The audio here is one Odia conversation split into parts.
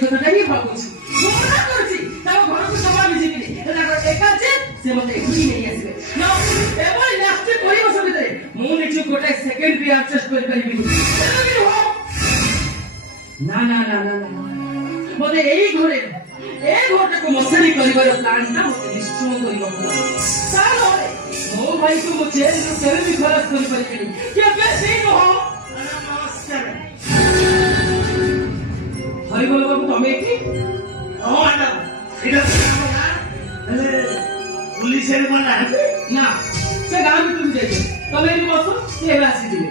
কথাটা ହିଁ ଭାବୁଛି। ମୁଁ ମନା କରୁଛି ତାଙ୍କ ଘରକୁ ସଭା ଯିବିନି। ତାଙ୍କର ଏକା ଯେ ସେ ମତେ ଏଠିକି ନେଇ ଆସିବେ। ଏଭଳି ନାସ୍ତି ପରିବେଶ ଭିତରେ ମୁଁ ନିଜକୁ ଗୋଟେ ସେକେଣ୍ଡ ବି ଆଡଜଷ୍ଟ କରିପାରିବିନି। ନା ନା ନା ନା ନା ମତେ ଏଇ ଘରଟାକୁ ମଶାଣି କରିବାର ପ୍ଲାନ୍ଟା ମତେ ନିଶ୍ଚୟ କରିବାକୁ ତାହେଲେ ମୋ ଭାଇକୁ ମୁଁ ଜେଲରୁ କେବେ ବି ଖଲାସ କରିପାରିବିନି। କେବେ ସେଇ ନୁହଁ। ହରିବୋଲ ବାବୁ ତମେ ଏଠି? ପୁଲିସ ନା ସେ ଗାଁ ଭିତରକୁ ଯାଇଛନ୍ତି। ତମେ ଏଠି ବସ ସେ ଏବେ ଆସିଯିବେ।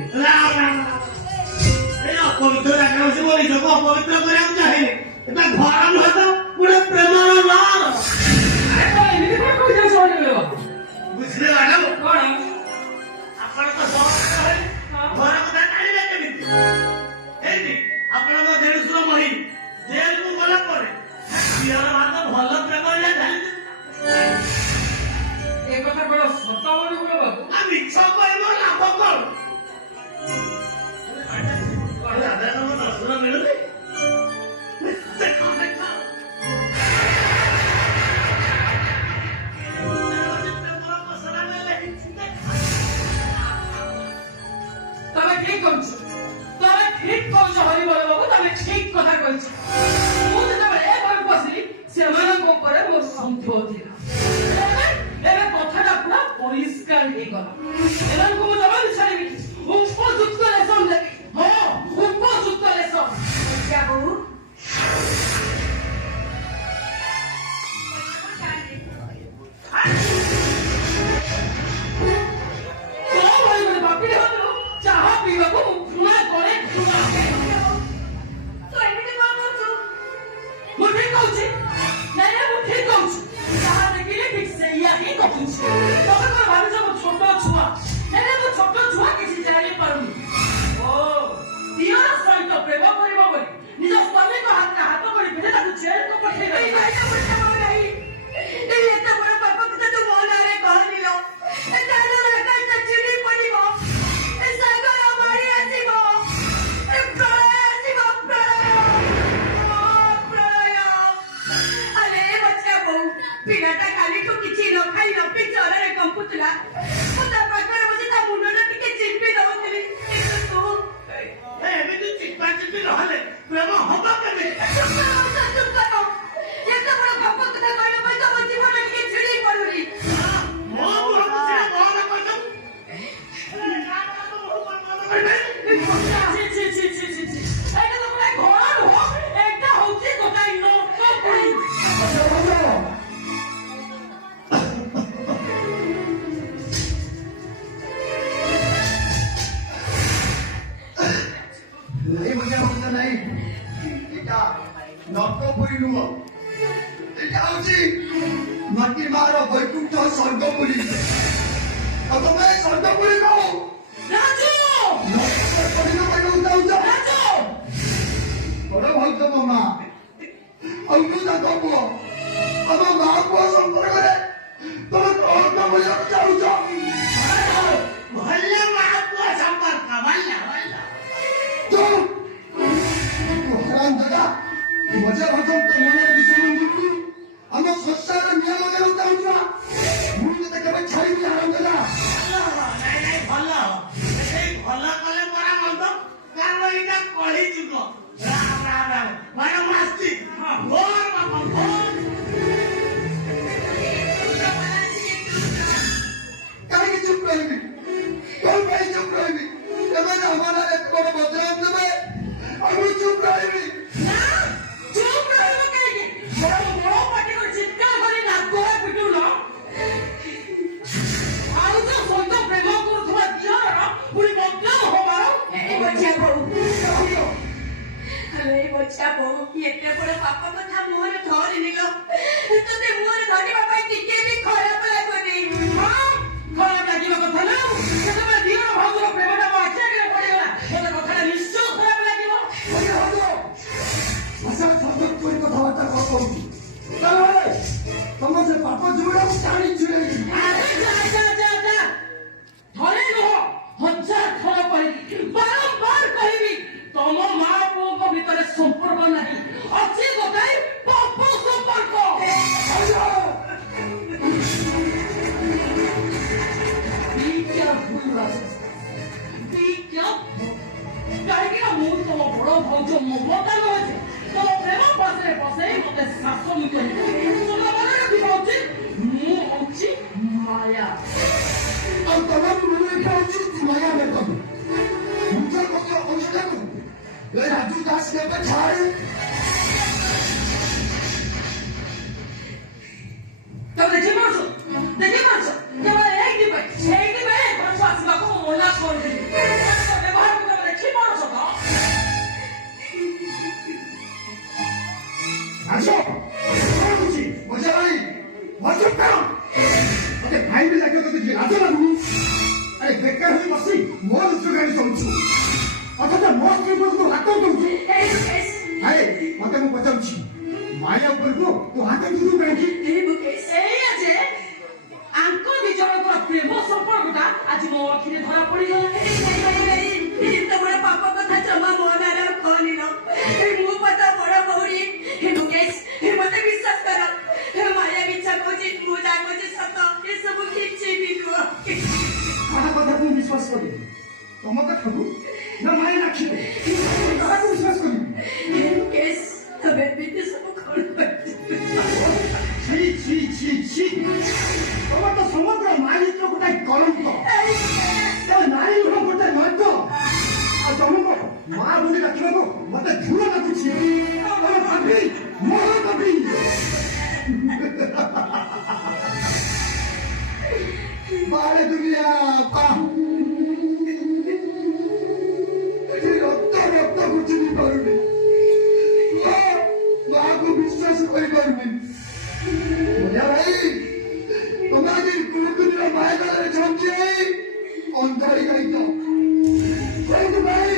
ଅପବିତ୍ର ଜାଗା ବସି ମଣିଷକୁ ଅପବିତ୍ର କରିବାକୁ ଚାହେଁନି। ଏଟା ଘର ନୁହେଁ ତ ଗୋଟେ ପ୍ରେମର ଲହର। ଏମିତି କଣ କହୁଛନ୍ତି ହରିବୋଲ ବାବୁ? ବୁଝିଲେ ମ୍ୟାଡାମ? କଣ ଆପଣଙ୍କ ସହର ଘର କଥା ଜାଣିଲେ କେମିତି? ଏଇଠି ଆପଣଙ୍କ ଦେଢଶୁର ମହି ଜେଲକୁ ଗଲା ପରେ ଝିଅର ଭାତ ଭଲ ପ୍ରେମରେ ଚାଲିଛି। ଏ କଥା କଣ ସତ ହରିବୋଲ ବାବୁ? ମିଛ କହିବ ଲାଭ କଣ? ଦର୍ଶନ ମିଳୁନି। ତମେ ଠିକ କରୁଛ ହରିବୋଲ ବାବୁ। ତମେ ଠିକ କଥା କହିଛ। ମୁଁ ଯେତେବେଳେ ଏ ଘରକୁ ଆସିଲି ସେମାନଙ୍କ ଉପରେ ମୋର ସନ୍ଦେହ ଥିଲା। ଏବେ କଥାଟା ପୁରା ପରିଷ୍କାର ହେଇଗଲା। ଏମାନଙ୍କୁ ମୁଁ ଜମା ବି ଛାଡ଼ିବିନି। ଉପଯୁକ୍ତ ଲେସନ ଦେବି। ହଁ ଉପଯୁକ୍ତ ଲେସନ। ବୋହୁ ଚାହା ପିଇବାକୁ ଘୃଣା କରେ। ମୁଁ ଠିକ କହୁଛି। ନାଇଁ ମୁଁ ଠିକ କହୁଛି। ଯାହା ଦେଖିଲେ ଠିକ ସେଇଆ ହିଁ କହୁଛି। ତମେ କଣ ଭାବୁଛ ମୁଁ ଛୋଟ ଛୁଆ? ହେଲେ ମୁଁ ଛୋଟ ଛୁଆ କିଛି ଜାଣିପାରୁନି। ଓ ଦିଅର ସହିତ ପ୍ରେମ କରିବ ବୋଲି ନିଜ ସ୍ୱାମୀଙ୍କ ହାତରେ ହାତ କରି ଫେରେ ତାକୁ ଜେଲକୁ ପଠେଇବେ। ଏତେ ବଡ ପାପ କଥା ତୁ ମୋ ନାଁରେ କହନିଲ। ଚିଡ଼ି ପଡିବ। ସାଗର ମାରି ଆସିବ। ପ୍ରଳୟ ଆସିବ। ପ୍ରଳୟ। ଆରେ ବଚ୍ଚା ବୋଉ ପିଲାଟା କାଲିଠୁ କିଛି ନ ଖାଇ ନ ପିଇ ଜ୍ୱରରେ କମ୍ପୁଥିଲା। ମୁଁ ତା ପାଖରେ ବସି ତା ମୁଣ୍ଡଟା ଟିକେ ଚିପି ଦଉଥିଲି। କିନ୍ତୁ ତୁ ଏମିତି ଚିପା ଚିପି ନହେଲେ ପ୍ରେମ ହବ କେମିତି? ଏତେ ବଡ ପାପ କଥା କହିବା ପାଇଁ ତମ ଜୀବନ ଟିକେ ଛିଡ଼ି ପଡୁନି। ନର୍କପୁରୀ ନୁହଁ, ଏଇଟା ହଉଛି ମାଟି ମାର ବୈକୁଣ୍ଠ ସ୍ୱର୍ଗପୁରୀ। ଆଉ ତମେ ସ୍ୱର୍ଗପୁରୀ କହୁ ବଡ ଭାଉଜ ମୋ ମା ଆଉ ତୁ ତାଙ୍କ ପୁଅ। ଆମ ମା ପୁଅ ସମ୍ପର୍କରେ ତମେ କଣ କରିବାକୁ ଚାହୁଁଛ? ଭଲ ମା ପୁଅ ସମ୍ପର୍କ ମଜା ଭାଷନ୍ତ ମନରେ ବିଷମ ମୃତ୍ୟୁ ଆମ ସଂସାର ନିୟମ ଦେବାକୁ ଚାହୁଁଛ? ମୁଁ ଯେତେ କେବେ ଛାଡ଼ିବି ଆରମ୍ଭ ଭଲ କଲେ ପରା ମନ୍ଦ। କାରଣ ଏଇଟା କଳି ଯୁଗ। ମାସ୍ତି କାହିଁକି ଚୁପ୍ ରହିବି? କଣ ପାଇଁ ଚୁପ୍ ରହିବି? ଏମାନେ ଆମର ଏତେ ବଡ ବଦନାମ ଦେବେ ଆଉ ମୁଁ ଚୁପ୍ ରହିବି? ଏତେ ବଡ ପାପ କଥା ମୁହଁରେ ଧରିନିଲ। ତତେ ମୁହଁରେ ଧରିବା ପାଇଁ ଟିକେ ବି ଖରାପ ଲାଗୁନି? ଖରାପ ଲାଗିବା କଥା ନା। ଯେତେବେଳେ ଦିଅର ଭାଉଜର ପ୍ରେମଟା ମୋ ଆଖି ଆଗରେ ପଡିଗଲା ମୋତେ କଥାଟା ନିଶ୍ଚୟ ଖରାପ ଲାଗିବ। କଥାବାର୍ତ୍ତା କଣ କହୁଛି? ତମ ସେ ପାପ ଯୋଉଟାକୁ ଟାଣି ଛିଡେଇବି। ଥରେ ନୁହଁ 1000 ଥର କହିବି, ବାରମ୍ବାର କହିବି ତମ ମା ପୁଅଙ୍କ ଭିତରେ ସମ୍ପର୍କ ନାହିଁ। ଅଛି କହୁଛୁ ଅଥଚ ମୋ ସ୍ତ୍ରୀ ଉପରକୁ ହାତ ଉଠଉଛୁ। ଏ ମୁକେଶ ଆରେ ମତେ ମୁଁ ପଚାରୁଛି ମାୟା ଉପରକୁ ତୁ ହାତ ଉଠୁଛୁ କାହିଁକି? ଏ ମୁକେଶ ଏଇଆ ଯେ ଆଙ୍କ ଦି ଜଣଙ୍କର ପ୍ରେମ ସମ୍ପର୍କଟା ଆଜି ମୋ ଆଖିରେ ଧରା ପଡିଗଲା। ଏତେ ବଡ଼ ପାପ କଥା ଜମା ମୋ ନାଁରେ କହିଲ। ମୁଁ ପଦ ବଡ଼ ଭଉଣୀ। ହେ ମୁକେଶ ମତେ ବିଶ୍ୱାସ କର। ମାୟା ମିଛ କହୁଛି, ମୁଁ ଯାହା କହୁଛି ସତ। ଏସବୁ କିଛି ବି ନୁହଁ। କାହା କଥାକୁ ମୁଁ ବିଶ୍ୱାସ କରିବି? ତମ କଥାକୁ ନା ମାୟା ଆଖିରେ କାହାକୁ ବିଶ୍ୱାସ କରିବି? ହେ ମୁକେଶ ତମେ ଏମିତି ସବୁ କଣ କରୁଛ? ଛି ଛି ଛି ଛି ତମର ତ ସମଗ୍ର ନାରୀତ୍ୱ ଗୋଟାଏ କଳଙ୍କ। ଏ ନାରୀ ନୁହଁ ଗୋଟେ ନର୍କ। ଆଉ ତମକୁ ମା ବୋଲି ଡାକିବାକୁ ମତେ ଘୃଣା ଲାଗୁଛି। ତମେ ଭାବି ମୋର ଭାବି बारे दुनिया रक्त रक्त बुझी पारुनी माँ को विश्वास कर पारुनी भाई तुम्हारी कुलकुनी माया दादा झंझे अंधारी गई तो भाई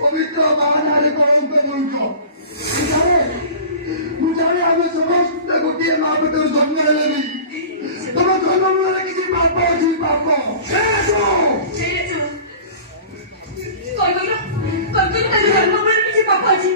पवित्र माँ नारे कलंक मुल्क मुझे आम समस्त गोटे माँ पेट जन्म हेलेनी तुम धर्म मूल किसी पाप अच्छी पाप କିଛି ପାପ ଅଛି।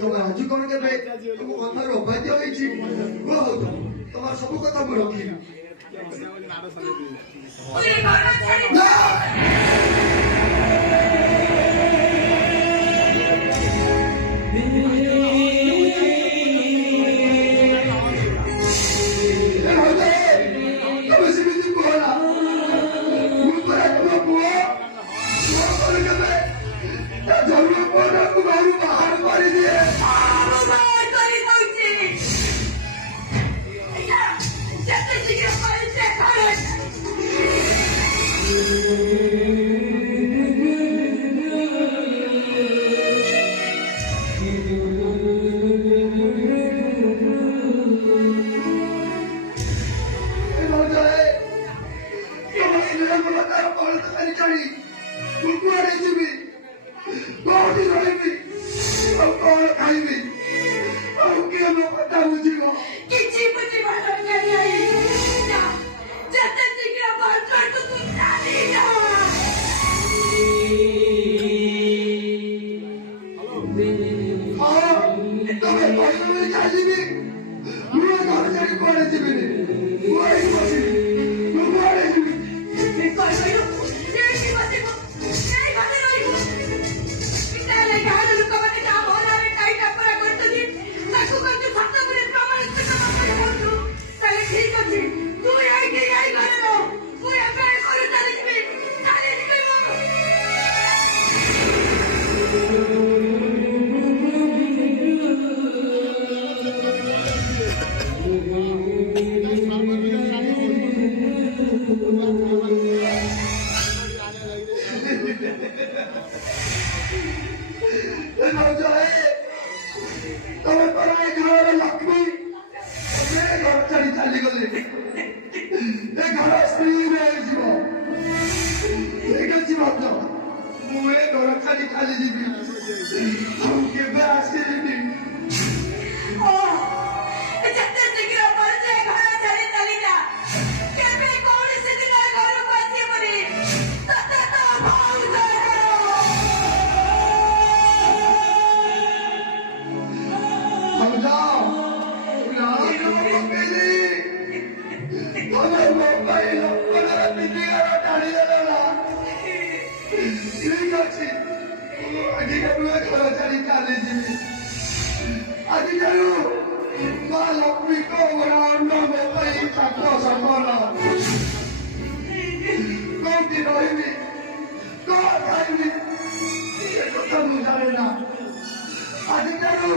तुम्हें आज कौन के तुम अंदर अबाध्य होइछि तुम्हार सब कथा मैं रखी ଘର ସ୍ତ୍ରୀ ହେଇଯିବ ଠିକ ଅଛି ଭଦ୍ର ମୁଁ ଏ ଘର ଖାଲି ଖାଲି ଯିବି ଆଉ କେବେ ଆସିବିନି ଓ ଯେତେ ଶୀଘ୍ର ପାରୁଛେ ଘର ଛାଡ଼ି ଚାଲିଯା କେବେ କୌଣସି ଦିନ ଘରକୁ ଆସିବୁନି ତତେ ତ ବହୁତ ଭାଉଜ ରାଣୀରୁ ପକେଇଲି ତମେ ମୋ ପାଇଁ ଲୋକର ପିନ୍ଧିବାର ଟାଣିଦେଲ ନା ଠିକ ଅଛି ମୁଁ ଆଜିଠାରୁ ଏ ଘର ଛାଡ଼ି ଚାଲିଯିବି ଆଜିଠାରୁ ମା ଲକ୍ଷ୍ମୀଙ୍କ ଅନ୍ନ ମୋ ପାଇଁ ସାତ ସଫଳ କୋଉଠି ରହିବି କଣ ଖାଇବି ସେ କଥା ମୁଁ ଜାଣେ ନା ଆଜିଠାରୁ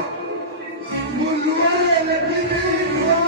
ମୁଁ ଲୁହାରେ ଲେଖିବି ଲୁହା